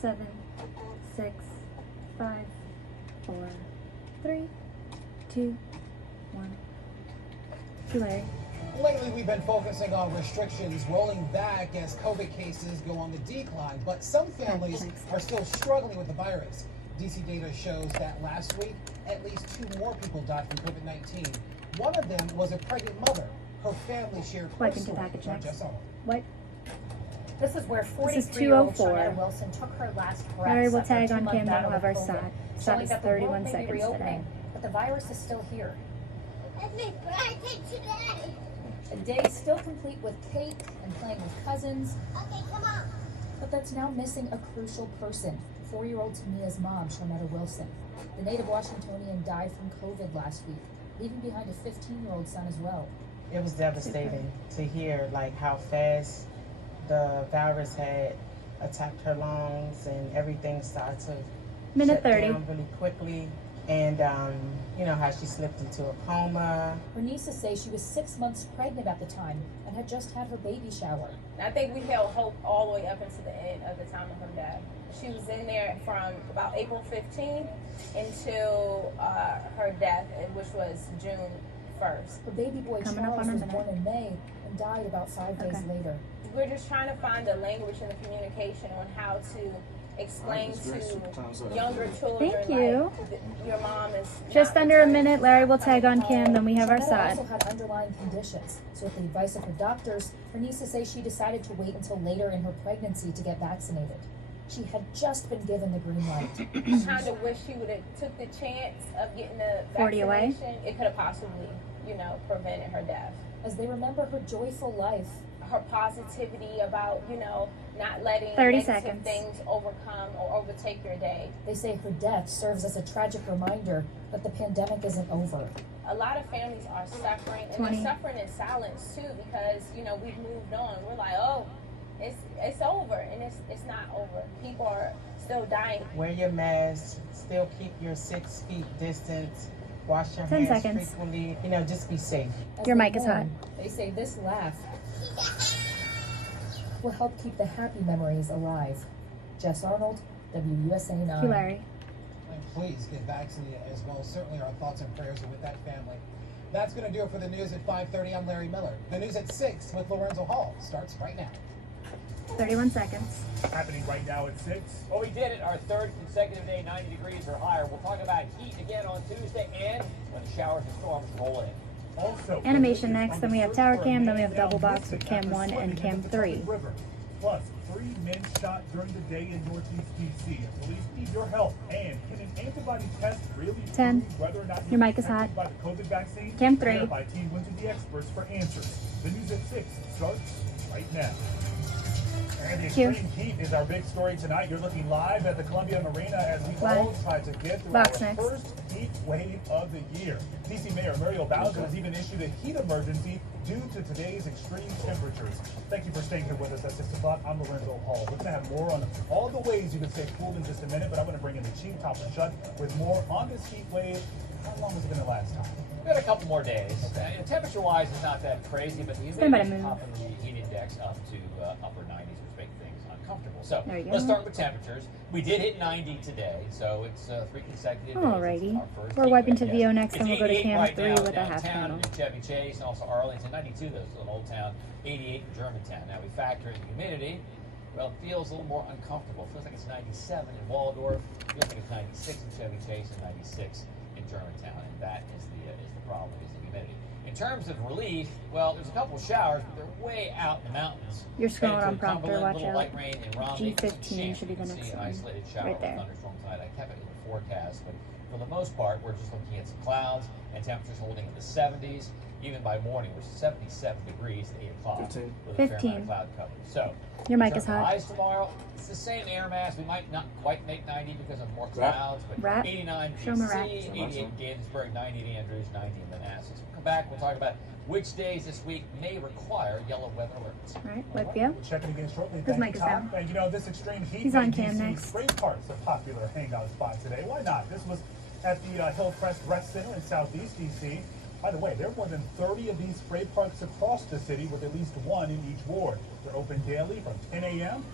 7, 6, 5, 4, 3, 2, 1. Larry. Lately, we've been focusing on restrictions rolling back as COVID cases go on the decline, but some families are still struggling with the virus. DC data shows that last week, at least 2 more people died from COVID-19. One of them was a pregnant mother. Her family shared her story. What? This is where 43-year-old Shawnetta Wilson took her last breath. Larry will tag on Kim, then we'll have our shot. Shot is That the 31 world may be seconds reopening, today. but the virus is still here. Let me break it today. A day still complete with cake and playing with cousins. Okay, come on. But that's now missing a crucial person. 4-year-old Tamia's mom, Shawnetta Wilson. The native Washingtonian died from COVID last week, leaving behind a 15-year-old son as well. It was devastating to hear how fast the virus had attacked her lungs and everything started to shut down really quickly. And how she slipped into a coma. Her nieces say she was 6 months pregnant at the time and had just had her baby shower. I think we held hope all the way up until the end of the time of her death. She was in there from about April 15th until her death, which was June 1st. Her baby boy Charles was born in May and died about 5 days later. We're just trying to find the language and the communication on how to explain to younger children. Thank you. Your mom is just under a minute. Larry will tag on Kim, then we have our side. Also had underlying conditions, so with the advice of her doctors, her nieces say she decided to wait until later in her pregnancy to get vaccinated. She had just been given the green light. I kind of wish she would have took the chance of getting the vaccination. 40 away. It could have possibly, prevented her death. As they remember her joyful life, her positivity about, not letting 30 negative seconds. things overcome or overtake your day. They say her death serves as a tragic reminder that the pandemic isn't over. A lot of families are suffering, and 20. they're suffering in silence too, because we've moved on. We're like, oh, it's over, and it's not over. People are still dying. Wear your mask. Still keep your 6 feet distance. Wash your 10 hands seconds. frequently. Just be safe. As Your they mic is hot. mourn, They say this laugh will help keep the happy memories alive. Jess Arnold, WUSA 9. Larry. And please get vaccinated as well. Certainly our thoughts and prayers are with that family. That's going to do it for the news at 5:30. I'm Larry Miller. The news at 6 with Lorenzo Hall starts right now. 31 seconds. Happening right now at 6. Well, we did it. Our 3rd consecutive day, 90 degrees or higher. We'll talk about heat again on Tuesday and when the showers and storms roll in. Also, Animation next, then we have Tower Cam, then we have Double Box with Cam 1 and Cam 3. Plus, 3 men shot during the day in Northeast D.C. Police need your help. And can an antibody test really 10. prove whether or not Your mic is hot. by the COVID vaccine? Cam 3. Verified team went to the experts for answers. The news at 6 starts right now. And the extreme heat is our big story tonight. You're looking live at the Columbia Arena as we all try to get through our first heat wave of the year. D.C. Mayor Muriel Bowser has even issued a heat emergency due to today's extreme temperatures. Thank you for staying here with us at 6 o'clock. I'm Lorenzo Hall. We're going to have more on all the ways you can stay cool in just a minute, but I'm going to bring in the chief, Top and Shut, with more on this heat wave. How long is it going to last time? We've got a couple more days. Temperature-wise, it's not that crazy, but the humidity is popping the heat index up to upper 90s, which make things uncomfortable. So let's start with temperatures. We did hit 90 today, so it's 3 consecutive days. Alrighty. We're wiping to VO next, then we'll go to Cam 3 with a half panel. Chevy Chase and also Arlington, 92, those in Old Town, 88 in Germantown. Now we factor in humidity. Well, it feels a little more uncomfortable. It feels like it's 97 in Waldorf. It feels like it's 96 in Chevy Chase and 96 in Germantown, and that is the problem, is the humidity. In terms of relief, well, there's a couple of showers, but they're way out in the mountains. You're scrolling on prompter, watch out. Light rain in Romney, G15 should be the next one. Isolated shower Right there. Thunderstorm tonight. I kept it in the forecast, but for the most part, we're just looking at some clouds and temperatures holding in the 70s. Even by morning, we're 77 degrees at 8 o'clock with a fair amount of cloud cover. So, your mic is hot. Highs tomorrow, it's the same air mass. We might not quite make 90 because of more clouds, but 89 DC, 88 in Gaithersburg, 90 in Andrews, 90 in Manassas. We'll come back, we'll talk about which days this week may require yellow weather alerts. All right, web go. We'll check it again shortly. His mic is down. And this extreme heat. He's on Cam next. Spring Park's a popular hangout spot today. Why not? This was at the Hillcrest Rec Center in Southeast D.C. By the way, there are more than 30 of these spray parks across the city with at least one in each ward. They're open daily from 10 a.m.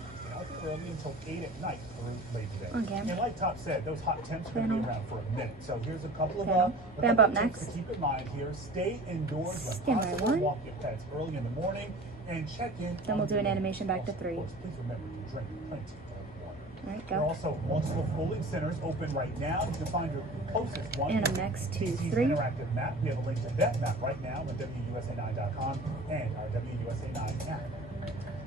early until 8 at night through Labor Day. Okay. And like Top said, those hot temps are going to be around for a minute. So here's a couple of Vamp up tips next. to keep in mind here. Stay indoors when Stand by possible. one. Walk your pets early in the morning and check in. Then we'll do an animation back to 3. Of course, please remember to drink plenty of water. Alright, There are go. also multiple polling centers open right now. You can find your closest one. And next, 2, DC's 3. interactive map. We have a link to that map right now on WUSA9.com and our WUSA9 app.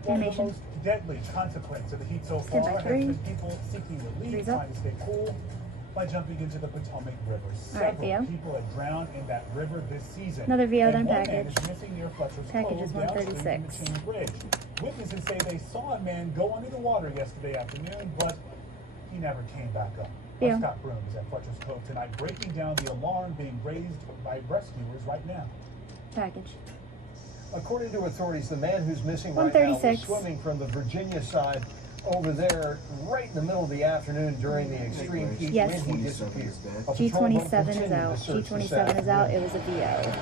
One of the Animation. most deadly consequence of the heat so Stand far by has 3. been people seeking relief, 3's up. trying to stay cool by jumping into the Potomac River. Alright, Several VO. people have drowned in that river this season. Another VO, And then one man package. is missing near Fletcher's Package Cove is downstream from 136. the Chain Bridge. Witnesses say they saw a man go under the water yesterday afternoon, but he never came back up. Yeah. Scott Broom is at Fletcher's Cove tonight, breaking down the alarm being raised by rescuers right now. Package. According to authorities, the man who's missing right now was 136. swimming from the Virginia side over there right in the middle of the afternoon during the extreme heat Yes. when he disappeared. A patrol boat G27 is continued out. to search this G27 is out. afternoon. It was a VO.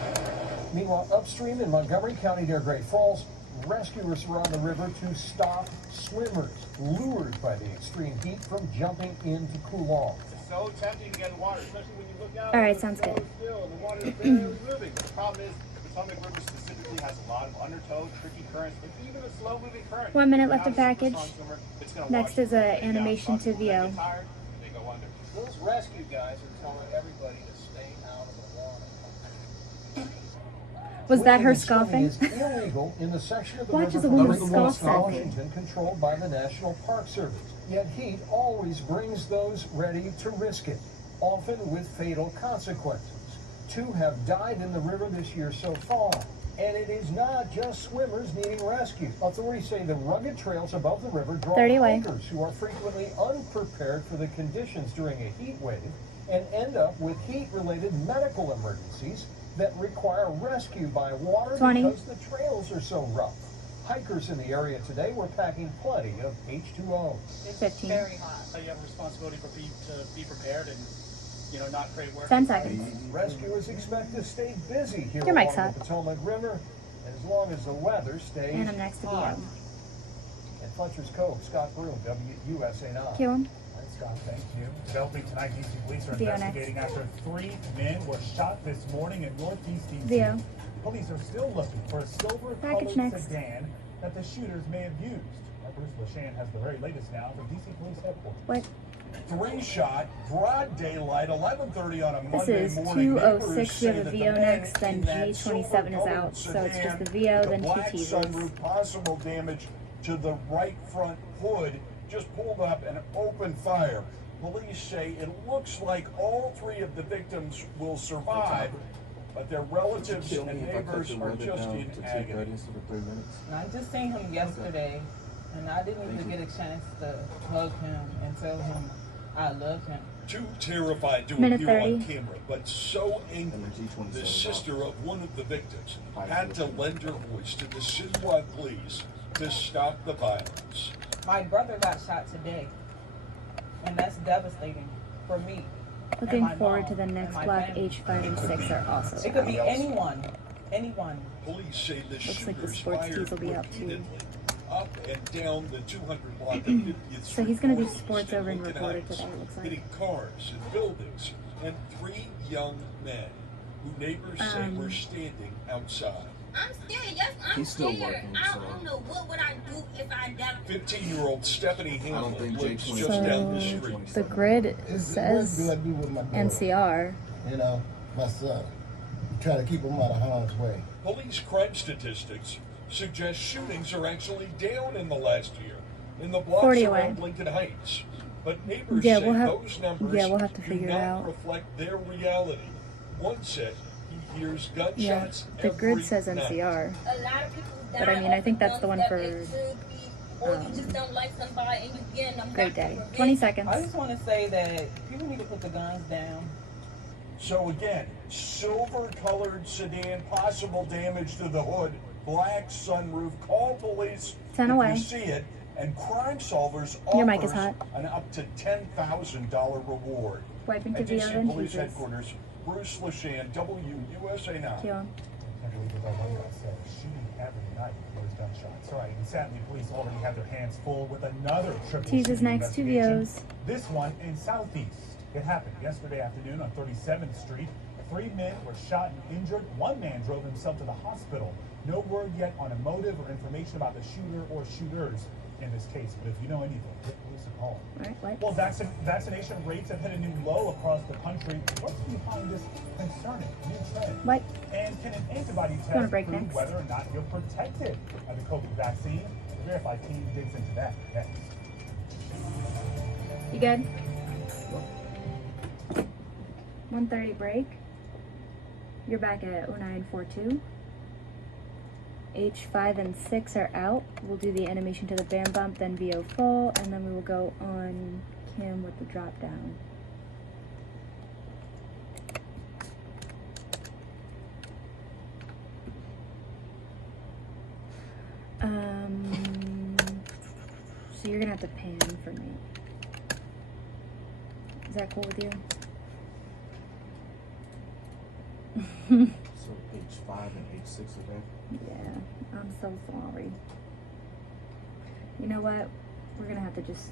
Meanwhile, upstream in Montgomery County near Great Falls, rescuers were on the river to stop swimmers lured by the extreme heat from jumping in to cool off. It's so tempting to get in the water, especially when you look out. All right, it's sounds so good. Still, and the water is barely moving. The problem is, the Potomac River specifically has a lot of undertow, tricky currents, but even a slow-moving current. 1 minute left Not of a super package. strong swimmer, it's gonna Next wash is you a way down. animation Some to people VO. get tired, they go under. Those rescue guys are telling everybody to stay out of the water. Was that her Swimming scoffing? is illegal in the section of the Watch river as a from woman Great scoffs Falls, at me. Washington, controlled by the National Park Service. Yet heat always brings those ready to risk it, often with fatal consequences. 2 have died in the river this year so far. And it is not just swimmers needing rescue. Authorities say the rugged trails above the river draw 30 away. hikers who are frequently unprepared for the conditions during a heat wave and end up with heat-related medical emergencies that require rescue by water 20. because the trails are so rough. Hikers in the area today were packing plenty of H2O. It's 15. very hot. So you have a responsibility for to be prepared and, not create work. 10 seconds. Rescuers expect to stay busy here Your mic's along hot. the Potomac River as long as the weather stays And I'm next to hot. VO. At Fletcher's Cove, Scott Broom, WUSA9. Cue him. All right, Scott, thank you. Developing tonight, DC police are VO next. investigating after 3 men were shot this morning in Northeast DC. VO. Police are still looking for a Package silver-colored next. sedan that the shooters may have used. Our Bruce LaShan has the very latest now from DC Police Headquarters. What? 3 shot, broad daylight, 11:30 on a This Monday is morning. 206. We have a Neighbors say that the VO men next, then in that G27 is silver-colored out. So it's just the sedan VO, with then the 2 black teasers. sunroof, possible damage to the right front hood, just pulled up and opened fire. Police say it looks like all 3 of the victims will survive, but their relatives and neighbors are just in agony. I just seen him yesterday, and I didn't even get a chance to hug him and tell him I love him. Too terrified to Minute appear on 30. camera, but so angry, the sister of one of the victims had to lend her voice to the Citywide police to stop the violence. My brother got shot today, and that's devastating for me. and Looking my forward mom to the and next my block. family. H5 and 6 are also It could out. be anyone. Anyone. Police say the Looks like the shooters sports fired tees will be out too. repeatedly up and down the 200 block of 50th So he's going to do Street sports over in Lincoln Reporter Heights, today, it looks like. hitting cars and buildings, and 3 young men who neighbors say were standing outside. I'm scared. I'm He's still scared. working, I so- don't know what would I do if I died. 15-year-old Stephanie Hamlin think lives J20 just down the So street. the grid says What do I do with my daughter? NCR. My son. Try to keep him out of harm's way. Police crime statistics suggest shootings are actually down in the last year in the blocks 40 around away. Lincoln Heights. But neighbors Yeah, say we'll have- those numbers yeah, we'll have to do figure it not out. reflect their reality. One said he hears gunshots Yeah, the every grid says night. NCR. A lot of people die. But I mean, I think that's the one that for, it could be, or you just don't like somebody and you get them. Great day. 20 seconds. I just want to say that people need to put the guns down. So again, silver-colored sedan, possible damage to the hood, black sunroof. Call police 10 if away. you see it, and Crime Solvers Your mic is offers hot. an up to $10,000 reward. Wiping to At VO, DC then Police teasers. Headquarters, Bruce LaShan, WUSA 9. Cue him. believe what the one guy said. Shooting every night hears gunshots. All right, and sadly, police already have their hands full with another triple Teases shooting next 2 investigation. views. This one in Southeast. It happened yesterday afternoon on 37th Street. 3 men were shot and injured. One man drove himself to the hospital. No word yet on a motive or information about the shooter or shooters in this case. But if you know anything, give police a call. Right, Well, vaccination rates have hit a new low across the country. What's behind this concerning new trend? What? And can an antibody Wanna test break prove next? whether or not you're protected by the COVID vaccine? The Verified team digs into that next. You good? 1:30 break. You're back at 0942. H5 and 6 are out. We'll do the animation to the bam bump, then VO full, and then we will go on cam with the drop down. So you're gonna have to pan for me. Is that cool with you? So H5 and H6 again? Yeah, I'm so sorry. You know what? We're gonna have to just...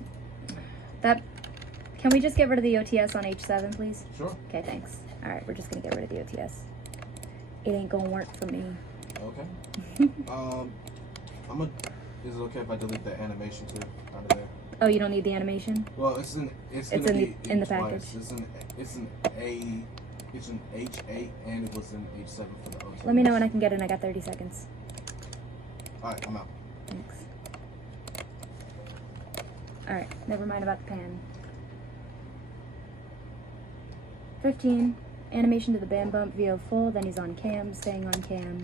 Can we just get rid of the OTS on H7, please? Sure. Okay, thanks. Alright, we're just gonna get rid of the OTS. It ain't gonna work for me. Okay. Is it okay if I delete the animation too out of there? Oh, you don't need the animation? Well, it's in the package. It's an H8 and it was in H7 for the OTS. Let me know when I can get in. I got 30 seconds. Alright, I'm out. Thanks. Alright, never mind about the pan. 15. Animation to the bam bump, VO full, then he's on cam, staying on cam.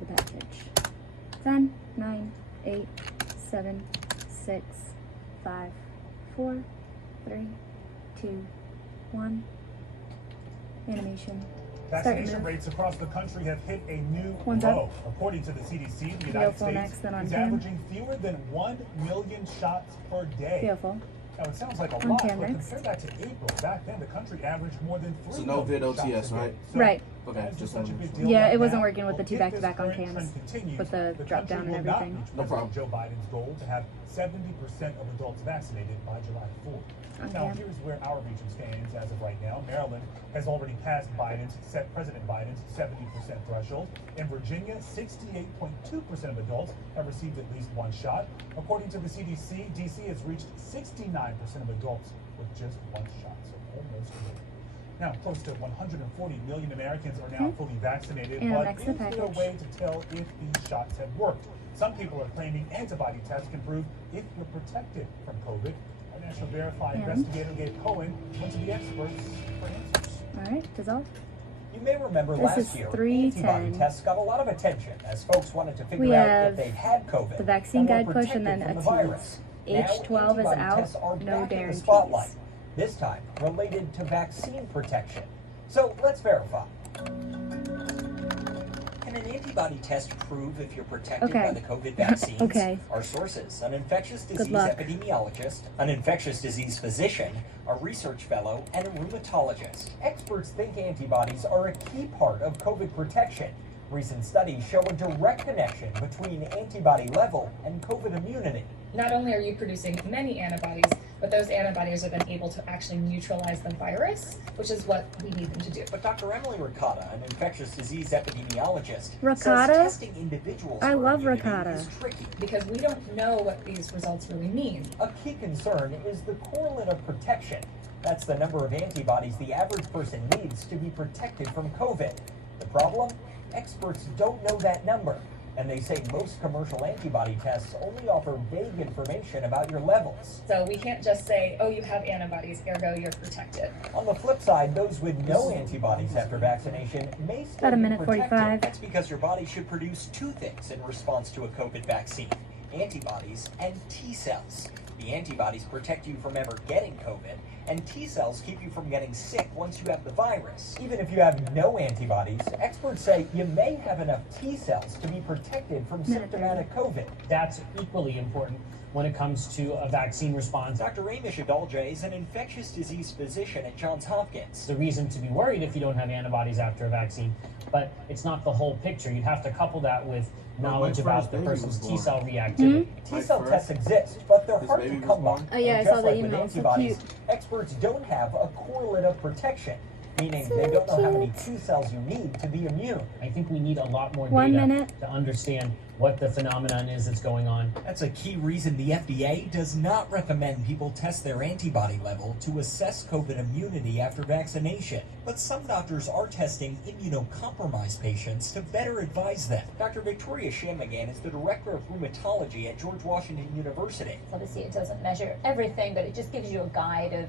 The package. 10, 9, 8, 7, 6, 5, 4, 3, 2, 1. Animation. Vaccination rates across the country have hit a new low. According to the CDC, the United States is averaging fewer than 1 million shots per day. Beautiful. Now, it sounds like a lot, but compare that to April. Back then, the country averaged more than 3 So no vid million OTS, shots a day. right? So, Right. Okay, just such a big deal Yeah, right it wasn't now. working with the 2 Well, if back-to-back this on current cams trend continues, with the drop down country and will not everything. reach President Joe Biden's goal to have 70% of adults vaccinated by July 4th. Now, here's where our region stands as of right now. Maryland has already passed President Biden's 70% threshold. In Virginia, 68.2% of adults have received at least 1 shot. According to the CDC, DC has reached 69% of adults with just 1 shot, so almost good. Now, close to 140 million Americans are now fully vaccinated, And but is there a way to tell if these shots have worked? Some people are claiming antibody tests can prove if you're protected from COVID. Our National Verified investigator Gabe Cohen went to the experts for answers. All right, dissolve. You may remember This last is year, 310. antibody tests got a lot of attention as folks wanted to figure out if they'd had COVID. The vaccine and were guide push and protected then from a the virus. tease. H12 is Now, antibody out, tests are no back in the guarantees. spotlight, this time related to vaccine protection. So let's verify. Can an antibody test prove if you're protected by the COVID vaccines? Our sources: an infectious disease epidemiologist, an infectious disease physician, a research fellow, and a rheumatologist. Experts think antibodies are a key part of COVID protection. Recent studies show a direct connection between antibody level and COVID immunity. Not only are you producing many antibodies, but those antibodies are then able to actually neutralize the virus, which is what we need them to do. But Dr. Emily Ricotta, an infectious disease epidemiologist, Ricotta? says testing individuals I for love immunity ricotta. is tricky. Because we don't know what these results really mean. A key concern is the correlate of protection. That's the number of antibodies the average person needs to be protected from COVID. The problem? Experts don't know that number. And they say most commercial antibody tests only offer vague information about your levels. So we can't just say, oh, you have antibodies, ergo you're protected. On the flip side, those with no antibodies after vaccination may still About a be minute protected. 45. That's because your body should produce 2 things in response to a COVID vaccine: antibodies and T cells. The antibodies protect you from ever getting COVID, and T cells keep you from getting sick once you have the virus. Even if you have no antibodies, experts say you may have enough T cells to be protected from symptomatic COVID. That's equally important. when it comes to a vaccine response. Dr. Amish Adalja is an infectious disease physician at Johns Hopkins. It's the reason to be worried if you don't have antibodies after a vaccine, but it's not the whole picture. You'd have to couple that with knowledge about the person's T-cell reactivity. T-cell tests exist, but they're hard to come by. Oh yeah, I saw the email. With antibodies, experts don't have a correlate of protection, meaning they don't know how many T cells you need to be immune. I think we need a lot more data to understand what the phenomenon is that's going on. That's a key reason the FDA does not recommend people test their antibody level to assess COVID immunity after vaccination. But some doctors are testing immunocompromised patients to better advise them. Dr. Victoria Shanmugam is the director of rheumatology at George Washington University. Obviously, it doesn't measure everything, but it just gives you a guide of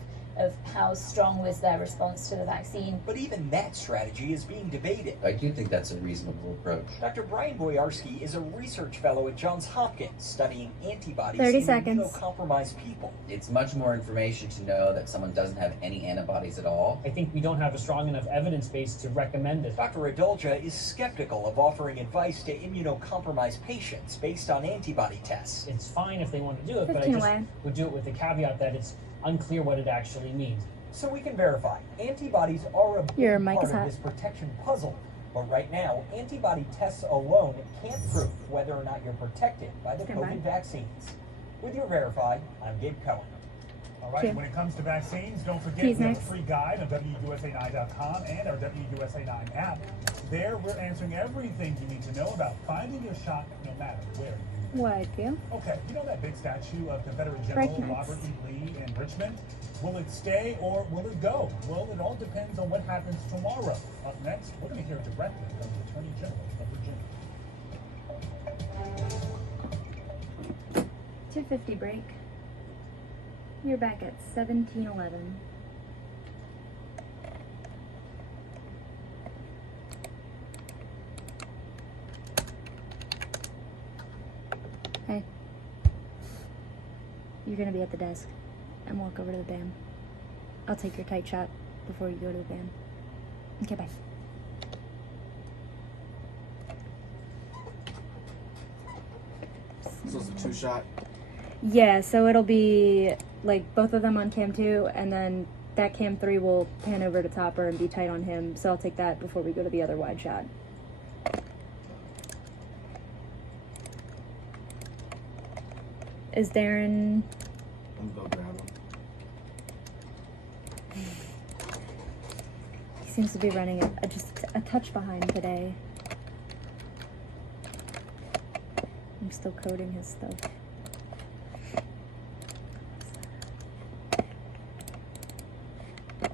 how strong was their response to the vaccine. But even that strategy is being debated. I do think that's a reasonable approach. Dr. Brian Boyarsky is a research fellow at Johns Hopkins studying antibodies 30 in seconds. immunocompromised people. It's much more information to know that someone doesn't have any antibodies at all. I think we don't have a strong enough evidence base to recommend it. Dr. Adalja is skeptical of offering advice to immunocompromised patients based on antibody tests. It's fine if they want to do it, but I just would do it with the caveat that it's unclear what it actually means. So we can verify, antibodies are a big part of this protection puzzle. But right now, antibody tests alone can't prove whether or not you're protected by the COVID vaccines. With your Verify, I'm Gabe Cohen. All right, when it comes to vaccines, don't forget we have a free guide on WUSA9.com and our WUSA9 app. There, we're answering everything you need to know about finding your shot no matter where you What, Gail? Okay, you know that big statue of Confederate General Robert E. Lee in Richmond? Will it stay or will it go? Well, it all depends on what happens tomorrow. Up next, we're going to hear directly from the Attorney General of Virginia. 2:50 break. You're back at 17:11. Hey. You're gonna be at the desk and walk over to the BAM. I'll take your tight shot before you go to the BAM. Okay, bye. So it's a 2-shot? Yeah, so it'll be like both of them on cam 2, and then that cam 3 will pan over to Topper and be tight on him. So I'll take that before we go to the other wide shot. Is Darren... I'm gonna go grab him. He seems to be running just a touch behind today. I'm still coding his stuff.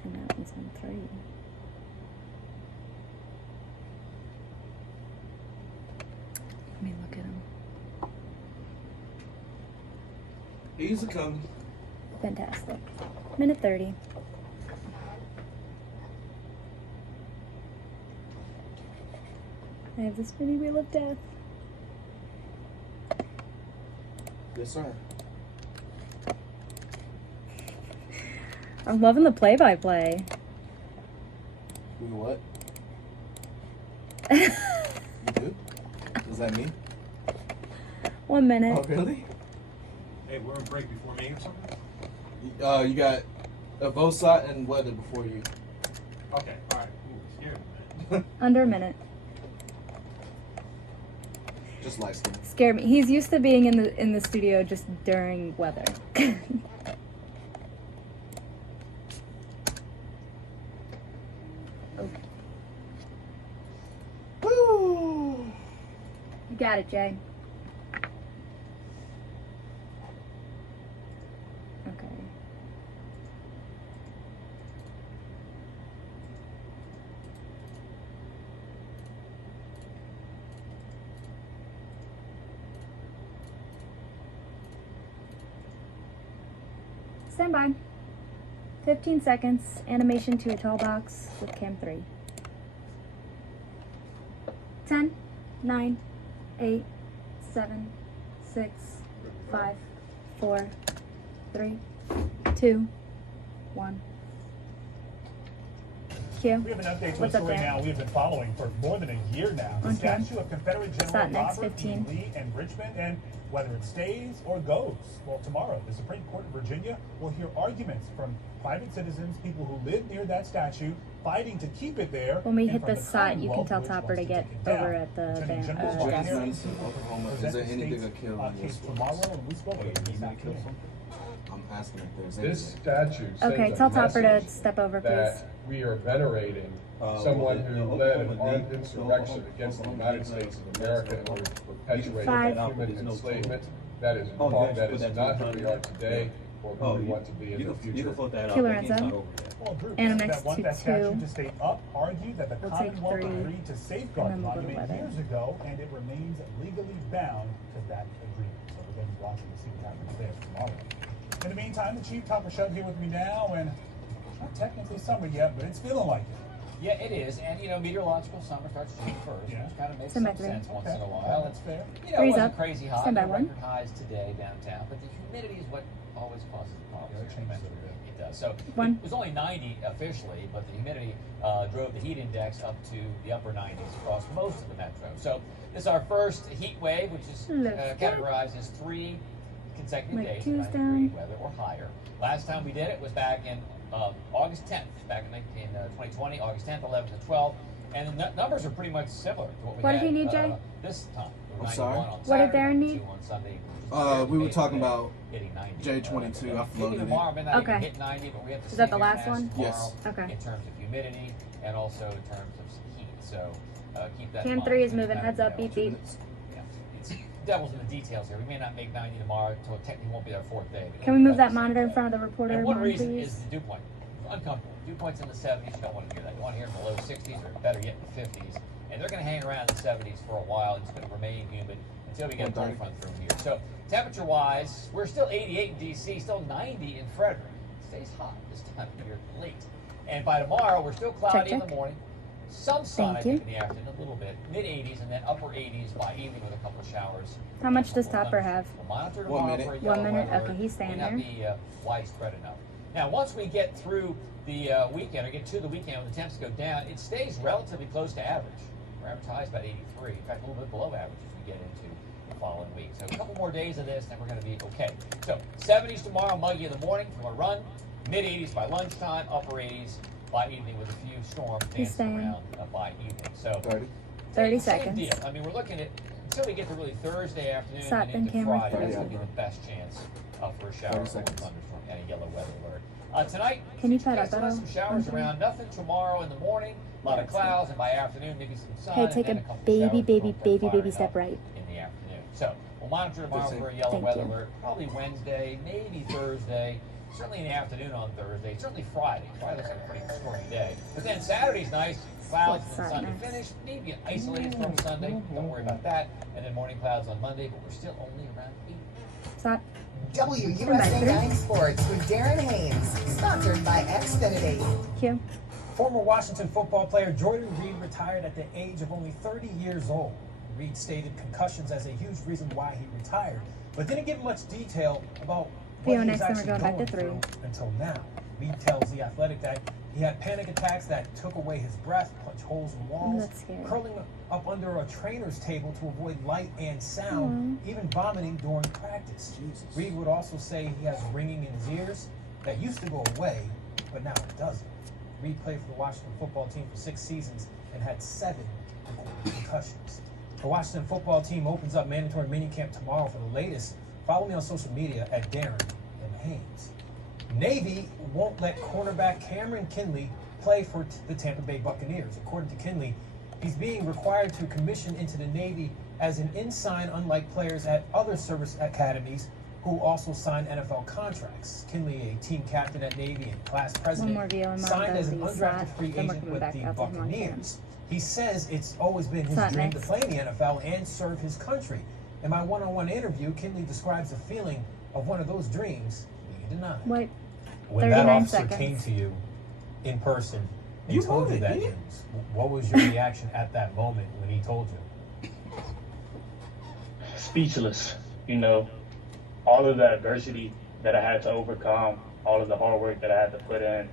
And that one's on 3. Let me look at him. He's a coming. Fantastic. Minute 30. I have the spinny wheel of death. Yes, sir. I'm loving the play-by-play. You what? You do? Does that mean? 1 minute. Oh, really? Hey, we're on break before me or something? You got a Vosot and weather before you. Okay, alright. Ooh, scared me, man. Under a minute. Just light skin. Scared me. He's used to being in the studio just during weather. Okay. Woo! You got it, Jay. Okay. Stand by. 15 seconds. Animation to a tall box with cam 3. 10, 9, 8, 7, 6, 5, 4, 3, 2, 1. Q. We have an update to What's a up story there? now we have been following for more than a year now. The Okay. statue of Confederate General Sat next, Robert E. 15. Lee in Richmond, and whether it stays or goes. Well, tomorrow, the Supreme Court of Virginia will hear arguments from private citizens, people who live near that statue, fighting to keep it there. When we and hit from the the site, you can Commonwealth, tell which Topper wants to to get take it down. over at the Attorney General gas Mark James Harris Madison, Oklahoma. Is present there the any state's, bigger kill than case this tomorrow, one? and we spoke with him this afternoon. I'm asking if there's This anything. statue sends Okay, a tell Topper to message step over, please. that we are venerating someone who led an armed insurrection against the United States of America and perpetuated human enslavement. That is wrong. That is not who we are today or who we want to be in the future. Q Lorenzo. Well, groups And that next want to that statue 2. to stay up argue that the We'll take Commonwealth 3, agreed to safeguard and the then we'll go to monument weather. years ago, and it remains legally bound to that agreement. So we're going to be watching to see what happens there tomorrow. In the meantime, the Chief Topper Shove here with me now, and it's not technically summer yet, but it's feeling like it. Yeah, it is. And, you know, meteorological summer starts June 1st, Yeah. which kind of makes Stand by some 3. sense once Okay. in a while. That's fair. You know, it 3's wasn't up. crazy hot. Stand by No 1. record highs today downtown, but the humidity is what always causes problems. Yeah, it changes every day. It does. So 1. it was only 90 officially, but the humidity drove the heat index up to the upper 90s across most of the metro. So this is our first heat wave, which is categorized as 3 consecutive Like days, 2's 90 down. degree weather or higher. Last time we did it was back in August 10th, back in 2020, August 10th, 11th, and 12th. And the numbers are pretty much similar to what we What had did he need, Jay? this time. I'm sorry? On What did Saturday, Darren need? 2 on Sunday. We were talking about hitting 90. J22. I floated tomorrow, it. may not Okay. even hit 90, but we have to Is that the stay here last and one? ask Yes. tomorrow Okay. in terms of humidity and also in terms of heat. So keep that in Cam mind. 3 is It's moving. kind Heads of, up. you know, Beep, beep. yeah, it's devil's in the details here. We may not make 90 tomorrow until it technically won't be our 4th day. but Can we move that it'll be monitor in Sunday. front of the reporter, And one Mom, reason please? is the dew point. Uncomfortable. Dew point's in the 70s. You don't want to hear that. You want to hear it in the low 60s or better yet, the 50s. And they're going to hang around in the 70s for a while. It's going to remain humid until we get a cold front through here. So temperature-wise, we're still 88 in D.C., still 90 in Frederick. It stays hot this time of year late. And by tomorrow, we're still cloudy in the check. morning. Some sun, Thank I think, you. in the afternoon, a little bit. Mid-80s and then upper 80s by evening with a couple of showers. How much does Topper have? We'll monitor 1 tomorrow minute. for a 1 yellow minute? alert. Okay, he's staying May not there. be widespread enough. Now, once we get through the weekend, or get to the weekend when the temps go down, it stays relatively close to average. Our average high is about 83. In fact, a little bit below average as we get into the following week. So a couple more days of this, then we're going to be okay. So 70s tomorrow, muggy in the morning from a run. Mid-80s by lunchtime, upper 80s by evening with a few storms He's dancing staying. around by evening. So 30 same seconds. deal. I mean, we're looking at, until we get to really Thursday afternoon Stop and in into camera. Friday, that's 30 going to be the best chance for a shower or 30 seconds. thunderstorm and a yellow weather alert. Tonight, Can you pad up still at all? some showers Okay. around. Nothing tomorrow in the morning. A lot of clouds, and by afternoon, maybe some sun. Hey, and take then a couple baby, showers baby, before baby, firing baby step up right. in the afternoon. So we'll monitor tomorrow for a yellow Thank weather you. alert. Probably Wednesday, maybe Thursday. Certainly in the afternoon on Thursday. Certainly Friday. Friday looks like a pretty stormy day. But then Saturday's nice. Clouds and Side sun to next. finish. Maybe an isolated storm Sunday. Don't worry about that. And then morning clouds on Monday, but we're still only around 8. Stop. WUSA 9 Sports with Darren Haynes, sponsored by Xfinity. Q. Former Washington football player Jordan Reed retired at the age of only 30 years old. Reed stated concussions as a huge reason why he retired, but didn't give much detail about what he was next, then we're actually going back going to 3. through until now. Reed tells The Athletic that he had panic attacks that took away his breath, punched holes in walls, that's scary. curling up under a trainer's table to avoid light and sound, even vomiting during practice. Reed would also say he has ringing in his ears that used to go away, but now it doesn't. Reed played for the Washington football team for 6 seasons and had 7 concussions. The Washington football team opens up mandatory minicamp tomorrow. For the latest, follow me on social media at Darren and Haynes. Navy won't let cornerback Cameron Kinley play for the Tampa Bay Buccaneers. According to Kinley, he's being required to commission into the Navy as an ensign, unlike players at other service academies who also sign NFL contracts. Kinley, a team captain at Navy and class president, more view and signed Mom as an does these, undrafted free then we're agent coming with back the out to him on Buccaneers. He says it's always been his Stop dream next. to play in the NFL and serve his country. In my one-on-one interview, Kinley describes the feeling of one of those dreams being denied. What? When that 39 officer seconds. came to you in person and You told you voted, that didn't you? news, what was your reaction at that moment when he told you? Speechless. You know, all of the adversity that I had to overcome, all of the hard work that I had to put in,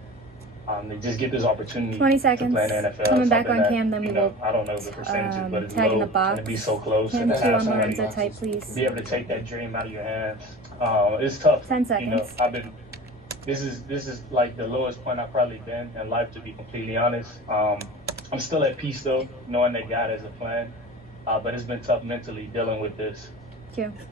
They just get this opportunity 20 to seconds. play in the NFL. Coming back on that, cam, then we will I don't know the percentages, but it's tag in low, the box. and to be so close Cam and to 2 have on somebody Lorenzo type, please. be able to take that dream out of your hands. It's tough. 10 seconds. This is like the lowest point I've probably been in life, to be completely honest. I'm still at peace though, knowing that God has a plan. But it's been tough mentally dealing with this. Thank you.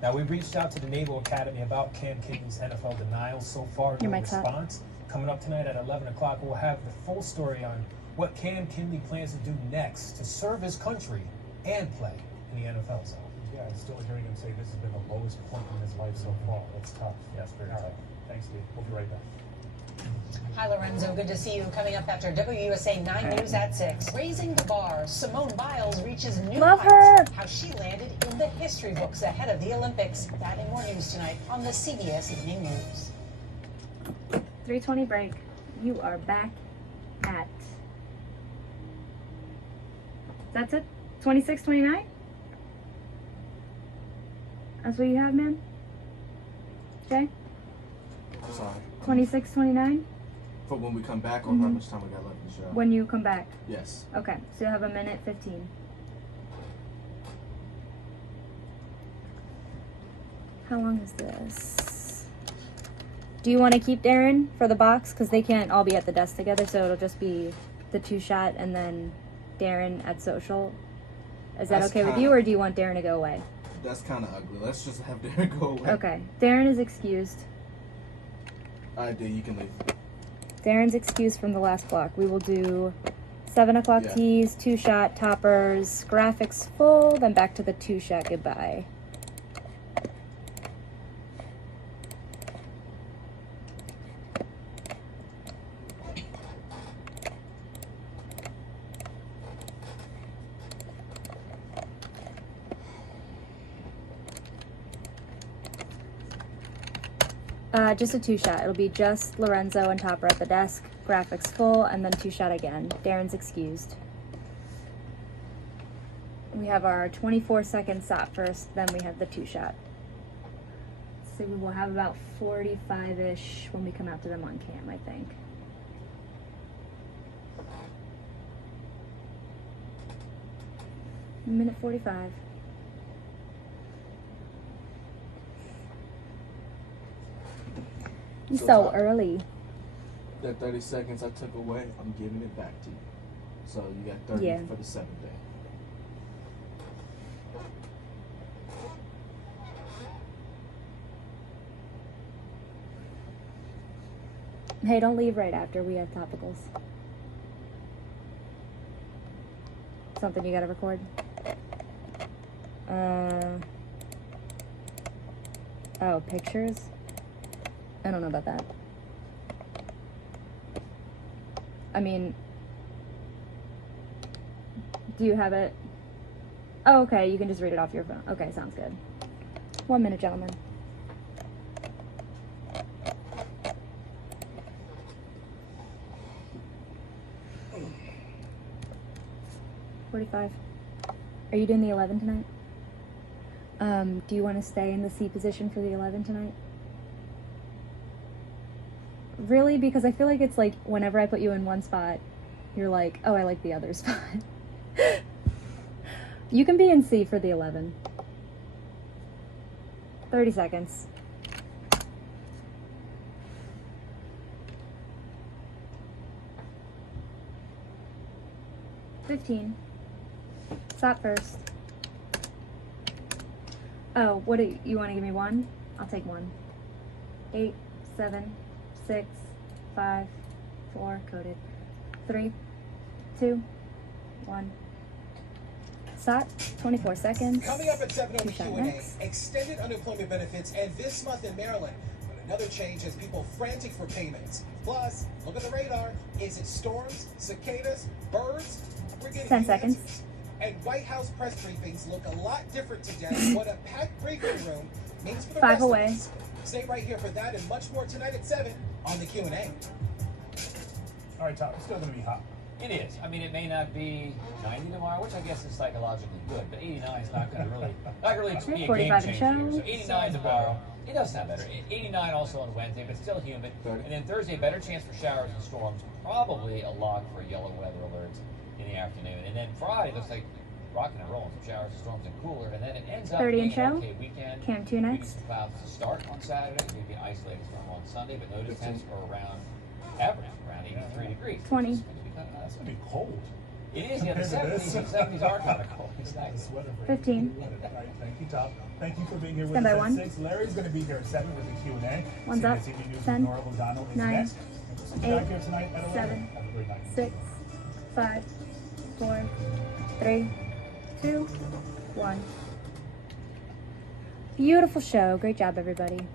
Now, we reached out to the Naval Academy about Cam Kinley's NFL denial. So far, no response. Coming up tonight at 11 o'clock, we'll have the full story on what Cam Kinley plans to do next to serve his country and play in the NFL zone. Yeah, I'm still hearing him say this has been the lowest point in his life so far. That's tough. Yes, very tough. Thanks, Steve. We'll be right back. Hi, Lorenzo. Good to see you. Coming up after WUSA 9 News at 6. Raising the bar, Simone Biles reaches new heights. How she landed in the history books ahead of the Olympics. That and more news tonight on the CBS Evening News. 3:20 break. You are back at... That's it? 26, 29? That's what you have, man? Okay? Sorry. 26, 29? For when we come back, or how much time we got left in the show? When you come back? Yes. Okay, so you'll have a minute 15. How long is this? Do you want to keep Darren for the box? Because they can't all be at the desk together, so it'll just be the 2-shot and then Darren at social. Is that okay with you, or do you want Darren to go away? That's kind of ugly. Let's just have Darren go away. Okay. Darren is excused. Alright, dude, you can leave. Darren's excused from the last block. We will do 7 o'clock tees, 2-shot toppers, graphics full, then back to the 2-shot goodbye. Just a 2-shot. It'll be just Lorenzo and Topper at the desk, graphics full, and then 2-shot again. Darren's excused. We have our 24-second stop first, then we have the 2-shot. So we will have about 45-ish when we come out to them on cam, I think. Minute 45. So early. That 30 seconds I took away, I'm giving it back to you. So you got 30 for the 7th day. Hey, don't leave right after we have topicals. Something you gotta record. Oh, pictures? I don't know about that. I mean, do you have it? Oh, okay, you can just read it off your phone. Okay, sounds good. 1 minute, gentlemen. Are you doing the 11 tonight? Do you want to stay in the C position for the 11 tonight? Really? Because I feel like it's like whenever I put you in one spot, you're like, oh, I like the other spot. You can be in C for the 11. 30 seconds. $15. Stop first. Oh, what do you want to give me 1? I'll take 1. 8, 7, 6, 5, 4, coded. 3, 2, 1. Stop. 24 seconds. Coming up at 7 on the Q&A, next. extended unemployment benefits, and this month in Maryland. But another change has people frantic for payments. Plus, look at the radar. Is it storms, cicadas, birds? We're getting 10 seconds. Answers. And White House press briefings look a lot different today. What a packed briefing room means for the 5 rest away. of us. Stay right here for that and much more tonight at 7 on the Q&A. All right, Tom, it's still going to be hot. It is. I mean, it may not be 90 tomorrow, which I guess is psychologically good, but 89 is not going to really, be a game changer. So 89 tomorrow, It does sound better. 89 also on Wednesday, but still humid. And then Thursday, better chance for showers and storms. Probably a lock for yellow weather alerts in the afternoon. And then Friday looks like rocking and rolling. Some showers, storms, and cooler. And then it ends up 30 being and show. an okay weekend. Cam 2 next. Some clouds to start on Saturday. Maybe an isolated storm on Sunday, but notice temps are around average, around 83 degrees. 20. That's gonna be cold. It is. Yeah, the 70s are kind of cold. Exactly. 15. All right, thank you, Top. Thank you for being here with Stand by us at 1. 6. Larry's going to be here at 7 with the Q&A. One's up. 10, 9, 9, 8, back here tonight at 11. 7, Have a great night. 6, 5, 4, 3, 2, 1. Beautiful show. Great job, everybody.